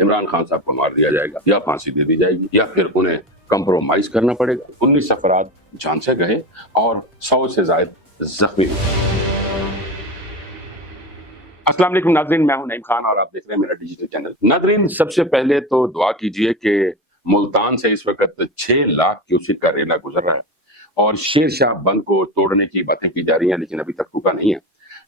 इमरान खान साहब को मार दिया जाएगा या फांसी दे दी जाएगी या फिर उन्हें कंप्रोमाइज करना पड़ेगा। 19 अफराद जान से गए और 100 से ज्यादा जख्मी हुए। अस्सलाम वालेकुम नाज़रीन, मैं हूं नईम खान और आप देख रहे हैं मेरा डिजिटल चैनल। नाज़रीन, सबसे पहले तो दुआ कीजिए कि मुल्तान से इस वक्त 6 लाख क्यूसेक का रेला गुजर रहा है और शेर शाह बंद को तोड़ने की बातें की जा रही हैं, लेकिन अभी तक रुका नहीं है।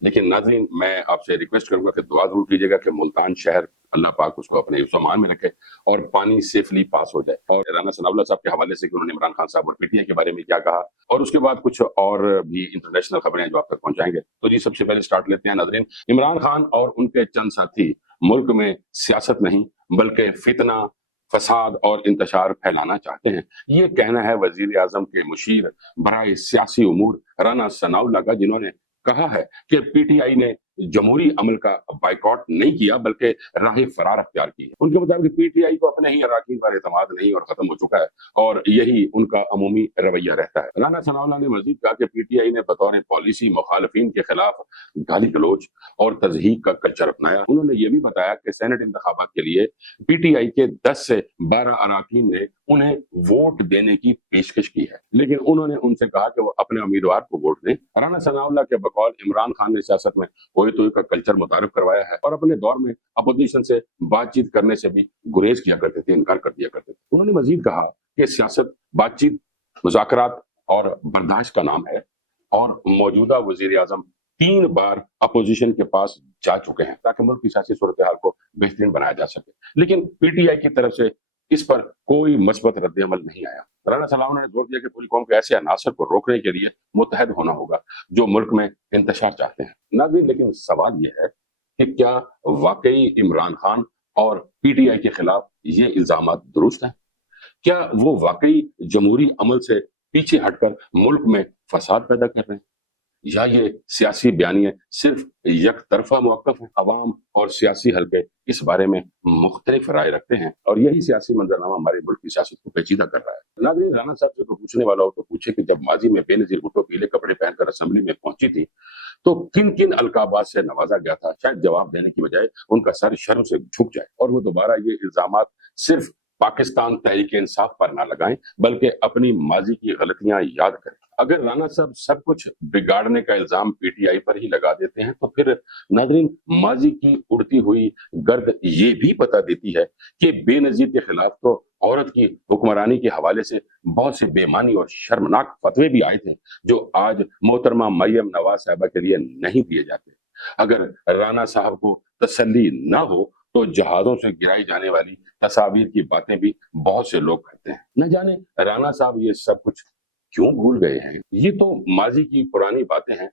लेकिन नाज़रीन, मैं आपसे रिक्वेस्ट करूंगा कि दुआ जरूर कीजिएगा कि मुल्तान शहर अल्लाह पाक उसको अपने हिफ्ज़-ओ-अमान में रखे और पानी सेफली पास हो जाए। और राना सनाउल्लाह साहब के हवाले से कि उन्होंने इमरान खान साहब और पीटीआई के बारे में क्या कहा और उसके बाद कुछ और भी इंटरनेशनल खबरें जो आप तक पहुंचाएंगे। तो जी, सबसे पहले स्टार्ट लेते हैं नाज़रीन। इमरान खान और उनके चंद साथी मुल्क में सियासत नहीं बल्कि फितना, फसाद और इंतशार फैलाना चाहते हैं। ये कहना है वजीर आजम के मुशीर बराए सियासी उमूर राना सनाउल्लाह का, जिन्होंने कहा है कि पीटीआई ने जमहूरी अमल का बाइकॉट नहीं किया बल्कि राह फरार अख्तियार की है। उनके मुताबिक पीटीआई को अपने ही अराकीन पर एतमाद नहीं और खत्म हो चुका है और यही उनका अमूमी रवैया रहता है। राना सनाउल्लाह ने मजीद कहा कि पीटीआई ने बतौर पॉलिसी मुखालिफिन के खिलाफ गाली गलोच और तजहीक का कल्चर अपनाया। उन्होंने ये भी बताया कि सेनेट इंतखाबात के लिए पीटीआई के 10 से 12 अराकीन ने उन्हें वोट देने की पेशकश की है, लेकिन उन्होंने उनसे कहा कि वो अपने उम्मीदवार को वोट दें। राना सनाउल्लाह के बकौल इमरान खान ने सियासत में तो का कल्चर मुतारिफ करवाया है और अपने दौर में अपोजिशन से बातचीत करने से भी गुरेज किया करते थे, इनकार कर दिया करते थे। उन्होंने मजीद कहा कि सियासत बातचीत, मुज़ाकरात और बर्दाश्त का नाम है और मौजूदा वजीर आजम 3 बार अपोजिशन के पास जा चुके हैं ताकि मुल्क की सियासी सूरत हाल को बेहतरीन बनाया जा सके। लेकिन पीटीआई की तरफ से इस पर कोई मस्बत रद्द-ए-अमल नहीं आया। राना सनाउल्लाह ने जोर दिया कि पूरी कौम को ऐसे अनासर को रोकने के लिए मुत्तहद होना होगा जो मुल्क में इंतशार चाहते हैं। नाज़रीन, लेकिन सवाल यह है कि क्या वाकई इमरान खान और पीटीआई के खिलाफ ये इल्जामात दुरुस्त हैं? क्या वो वाकई जमहूरी अमल से पीछे हटकर मुल्क में फसाद पैदा कर रहे हैं या ये सियासी बयानिए सिर्फ एक तरफा मौक़िफ़ है? अवाम और सियासी हल्के इस बारे में मुख्तलिफ राय रखते हैं और यही सियासी मंजरनामा हमारे मुल्क की सियासत को पेचीदा कर रहा है। नाज़रीन, राना साहब से तो पूछने वाला हो तो पूछे कि जब माजी में बेनज़ीर भुट्टो पीले कपड़े पहनकर असेंबली में पहुंची थी तो किन किन अलकाबात से नवाजा गया था? शायद जवाब देने की बजाय उनका सर शर्म से झुक जाए और वो दोबारा ये इल्जामात सिर्फ पाकिस्तान तहरीक इंसाफ पर ना लगाएं बल्कि अपनी माजी की गलतियां याद करें। अगर राना साहब सब कुछ बिगाड़ने का इल्जाम पीटीआई पर ही लगा देते हैं तो फिर नाज़रीन, माजी की उड़ती हुई गर्द ये भी बता देती है कि बेनज़ीर के खिलाफ तो औरत की हुक्मरानी के हवाले से बहुत से बेमानी और शर्मनाक फतवे भी आए थे जो आज मोहतरमा मरियम नवाज साहिबा के लिए नहीं दिए जाते। अगर राना साहब को तसल्ली ना हो तो जहाजों से गिराई जाने वाली तस्वीर की बातें भी बहुत से लोग करते हैं। न जाने राना साहब ये सब कुछ क्यों भूल गए हैं। ये तो माजी की पुरानी बातें हैं।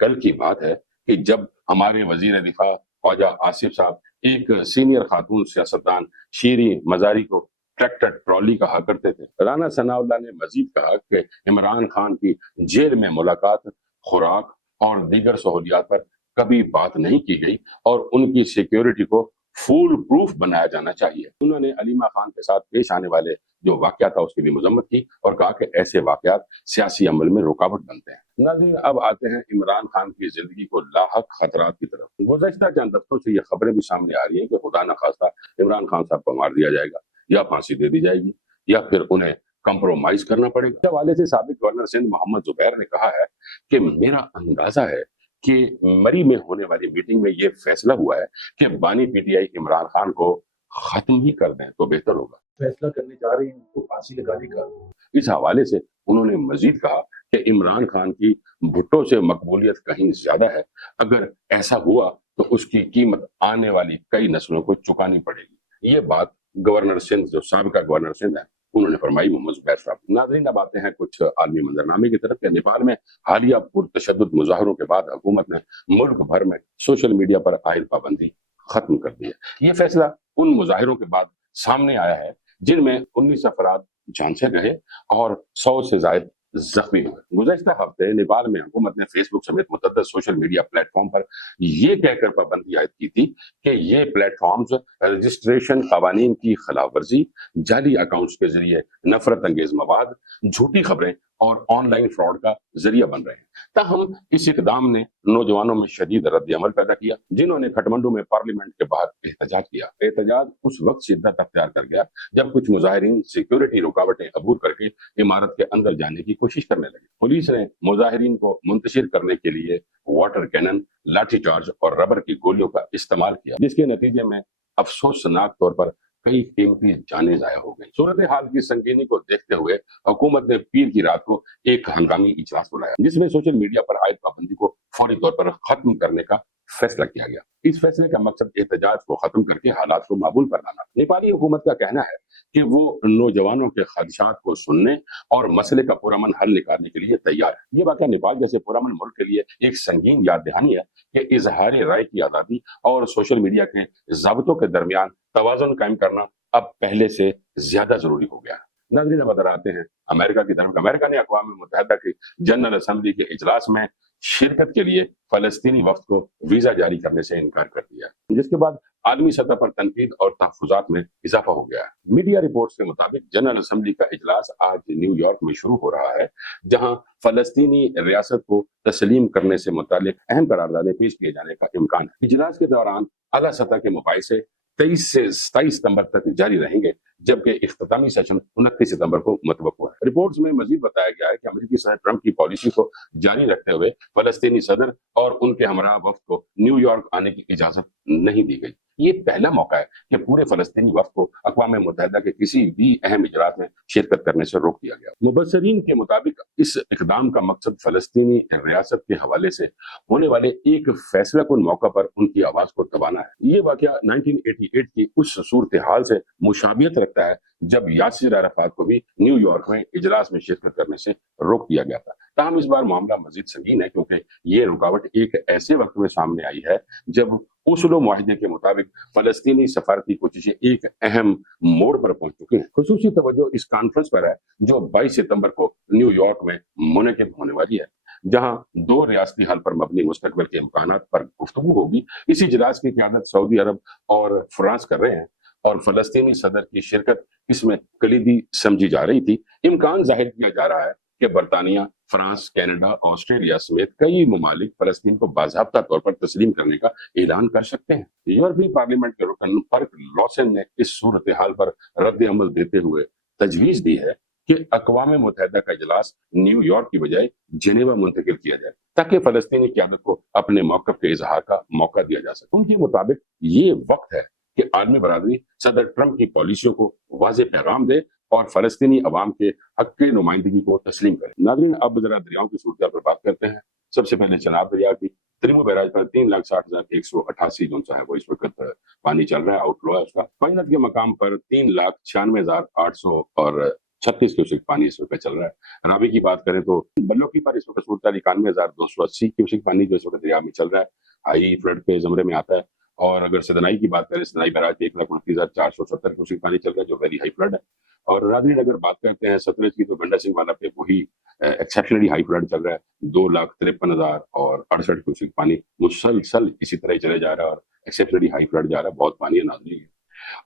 कल की बात है कि जब हमारे वजीर दिफा ख्वाजा आसिफ साहब एक सीनियर खातून सियासतदान शीरी मजारी को ट्रैक्टर ट्रॉली कहा करते थे। राना सनाउल्लाह ने मजीद कहा कि इमरान खान की जेल में मुलाकात, खुराक और दीगर सहूलियात पर कभी बात नहीं की गई और उनकी सिक्योरिटी को फूल प्रूफ बनाया जाना चाहिए। उन्होंने अलीमा खान के साथ पेश आने वाले जो वाकया था उसकी भी मजम्मत की और कहा कि ऐसे वाकयात सियासी अमल में रुकावट बनते हैं। नाज़रीन, अब आते हैं इमरान खान की जिंदगी को लाहक खतरात की तरफ। गुज़श्ता चंद हफ्तों से ये खबरें भी सामने आ रही हैं कि खुदा न खास्ता इमरान खान साहब को मार दिया जाएगा या फांसी दे दी जाएगी या फिर उन्हें कंप्रोमाइज करना पड़ेगा। इस हवाले से साबिक गवर्नर सिंध मोहम्मद जुबैर ने कहा है कि मेरा अंदाजा है कि मरी में होने वाली मीटिंग में ये फैसला हुआ है कि बानी पीटीआई इमरान खान को खत्म ही कर दें तो बेहतर होगा। फैसला करने जा रही हैं उनको फांसी लगाने का। इस हवाले से उन्होंने मजीद कहा कि इमरान खान की भुट्टो से मकबूलियत कहीं ज्यादा है। अगर ऐसा हुआ तो उसकी कीमत आने वाली कई नस्लों को चुकानी पड़ेगी। ये बात गवर्नर सिंध, जो साबिका गवर्नर सिंध है, उन्होंने फरमाई मोहम्मद जुबैर साहब। नाज़रीन, अब आते हैं कुछ आलमी मंजरनामे की तरफ। नेपाल में हालिया पुरतशद्दुद मुजाहरों के बाद हुकूमत ने मुल्क भर में सोशल मीडिया पर आयद पाबंदी खत्म कर दी है। ये फैसला उन मुजाहिरों के बाद सामने आया है जिनमें 19 अफराद जान से गए और 100 से ज्यादा जख्मी हुए। गुज़श्ता हफ्ते नेपाल में हुकूमत ने फेसबुक समेत मुतअद्दिद सोशल मीडिया प्लेटफॉर्म पर यह कहकर पाबंदी आयद की थी कि ये प्लेटफॉर्म्स रजिस्ट्रेशन कानून की खिलाफ वर्जी, जाली अकाउंट्स के जरिए नफरत अंगेज मवाद, झूठी खबरें और ऑनलाइन फ्रॉड का जरिया बन रहे हैं। ताहम इस इकदाम ने नौजवानों में शदीद रद्द अमल पैदा किया, जिन्होंने खटमंडू में पार्लियामेंट के बाहर एहतजाज किया। एहतजाज उस वक्त शिद्दत अख्तियार कर गया जब कुछ मुजाहिरीन सिक्योरिटी रुकावटें अबूर करके इमारत के अंदर जाने की कोशिश करने लगे। पुलिस ने मुजाहिरीन को मुंतशिर करने के लिए वाटर कैनन, लाठीचार्ज और रबर की गोलियों का इस्तेमाल किया, जिसके नतीजे में अफसोसनाक तौर पर कई कीमती जानें जाया हो गई। सूरत हाल की संगीनी को देखते हुए हुकूमत ने पीर की रात को एक हंगामी इजलास बुलाया, जिसमें सोशल मीडिया पर आयत पाबंदी को फौरी तौर पर खत्म करने का फैसला किया गया। इस फैसले का मकसद एहतजाज को खत्म करके हालात को मामूल पर लाना। नेपाली हुकूमत का कहना है कि वो नौजवानों के खदशात को सुनने और मसले का पुरअमन हल निकालने के लिए तैयार है। ये वाकया नेपाल जैसे पुरअमन मुल्क के लिए एक संगीन याद दहानी है कि इजहार राय की आज़ादी और सोशल मीडिया के ज़ाब्तों के दरमियान तवाज़ुन कायम करना अब पहले से ज्यादा जरूरी हो गया है। नाज़रीन, अब अगर आते हैं अमेरिका की तरफ। अमेरिका ने अक़वाम मुत्तहिदा की जनरल असेंबली के इजलास में शिरकत के लिए फलस्तीनी वफ्द को वीजा जारी करने से इनकार कर दिया, जिसके बाद आलमी सतह पर तनकीद और तहफ़्फ़ुज़ात में इजाफा हो गया है। मीडिया रिपोर्ट्स के मुताबिक जनरल असेंबली का इजलास आज न्यूयॉर्क में शुरू हो रहा है, जहां फलस्तीनी रियासत को तस्लीम करने से मुतालिक अहम करारदादें पेश किए जाने का इम्कान है। इजलास के दौरान आला सतह के मुबाहिसे 23 से 27 सितंबर तक जारी रहेंगे, जबकि इख्तितामी सेशन 29 सितंबर को मतवक्कुह है। रिपोर्ट्स में मजीद बताया गया है कि अमेरिकी सदर ट्रंप की पॉलिसी को जारी रखते हुए फलस्तीनी सदर और उनके हमरा वफ्द को न्यूयॉर्क आने की इजाजत नहीं दी गई। ये पहला मौका है कि पूरे फलस्तीनी वफ्द को अक़वाम मुत्तहिदा के किसी भी अहम इजलास में शिरकत करने से रोक दिया गया। मुबस्सरीन के मुताबिक इस इक़दाम का मकसद फलस्तीनी रियासत के हवाले से होने वाले एक फैसला कुन मौका पर उनकी आवाज को दबाना है। ये वाकया 1988 की उस सूरत हाल से मुशाबियत रखता है जब यासिर अराफात को भी न्यूयॉर्क में इजलास में शिरकत करने से रोक दिया गया था। ताहम इस बार मामला मजीद संगीन है, क्योंकि ये रुकावट एक ऐसे वक्त में सामने आई है जब ओस्लो मुआहिदे के मुताबिक फलस्तीनी सफारती कोशिशें एक अहम मोड़ पर पहुंच चुकी हैं। खुसूसी तवज्जो इस कॉन्फ्रेंस पर है जो 22 सितंबर को न्यूयॉर्क में मुनक़िद होने वाली है, जहां 2 रियासती हल पर मबनी मुस्तक़बिल के इम्कानात पर गुफ्तगू होगी। इस इजलास की क़यादत सऊदी अरब और फ्रांस कर रहे हैं और फलस्तीनी सदर की शिरकत इसमें कलीदी समझी जा रही थी। इम्कान जाहिर किया जा रहा है कि बरतानिया, फ्रांस, कनाडा, ऑस्ट्रेलिया समेत कई ममालिक फलस्तीन को बाज़ाब्ता तौर पर तस्लीम करने का ऐलान कर सकते हैं। यूरोपीय पार्लियामेंट के रुकन फर्क लॉसन ने इस सूरत हाल पर रद्द अमल देते हुए तजवीज दी है कि अक़वाम मुत्तहिदा का इजलास न्यूयॉर्क की बजाय जिनेवा मुंतकिल किया जाए, ताकि फलस्तीनी क़यादत को अपने मौक़िफ़ के इजहार का मौका दिया जा सके। उनके मुताबिक ये वक्त है कि आलमी बरादरी सदर ट्रंप की पॉलिसियों को वाज़ेह पैगाम दे और फलस्तीनी अवाम के हक की नुमाइंदगी को तस्लीम करे। नाज़रीन, अब जरा दरियाओं की सूरत पर बात करते हैं। सबसे पहले चनाब दरिया की त्रिमु बैराज पर 3,60,188 जो है वो इस वक्त पानी चल रहा है, आउटफ्लो है उसका। पैनत के मकाम पर 3,96,836 क्यूसेक पानी इस वक्त चल रहा है। रावी की बात करें तो बल्लोकी पर इस वक्त सूरत 91,280 क्यूसेक पानी जो इस वक्त दरिया में चल रहा है, हाई फ्लड के ज़मरे में आता है। और अगर सदनाई की बात करें, सदनाई बैराज 1,29,470 क्यूसेक पानी चल रहा है जो वेरी हाई फ्लड है। और नाज़रीन, अगर बात करते हैं सतलज की तो गंडा सिंह वाला पे वही एक्सेप्शनली हाई फ्लड चल रहा है, 2,53,068 क्यूसेक पानी मुसलसल इसी तरह चले जा रहा है और एक्सेप्शनली हाई फ्लड जा रहा है, बहुत पानी है नाज़रीन।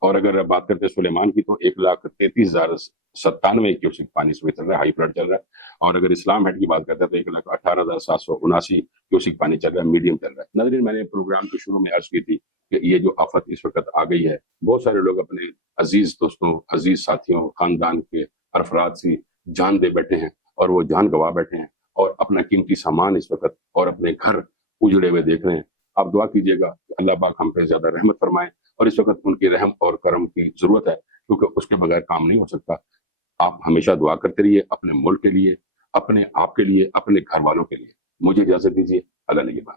और अगर बात करते हैं सुलेमान की तो 1,33,097 क्यूसेक पानी इसमें चल रहा है, हाई फ्लड चल रहा है। और अगर इस्लाम हेड की बात करते हैं तो 1,18,779 क्यूसेक पानी चल रहा है, मीडियम चल रहा है। नाज़रीन, मैंने प्रोग्राम के शुरू में अर्ज की थी कि ये जो आफत इस वक्त आ गई है, बहुत सारे लोग अपने अजीज दोस्तों, अजीज साथियों, खानदान के अफराद से जान दे बैठे हैं और वो जान गंवा बैठे हैं और अपना कीमती सामान इस वक्त और अपने घर उजड़े हुए देख रहे हैं। आप दुआ कीजिएगा कि अल्लाह पाक हम पे ज्यादा रहमत फरमाए और इस वक्त उनकी रहम और करम की जरूरत है, क्योंकि उसके बगैर काम नहीं हो सकता। आप हमेशा दुआ करते रहिए अपने मुल्क के लिए, अपने आप के लिए, अपने घर वालों के लिए। मुझे इजाजत दीजिए। अल्लाह निगहबान।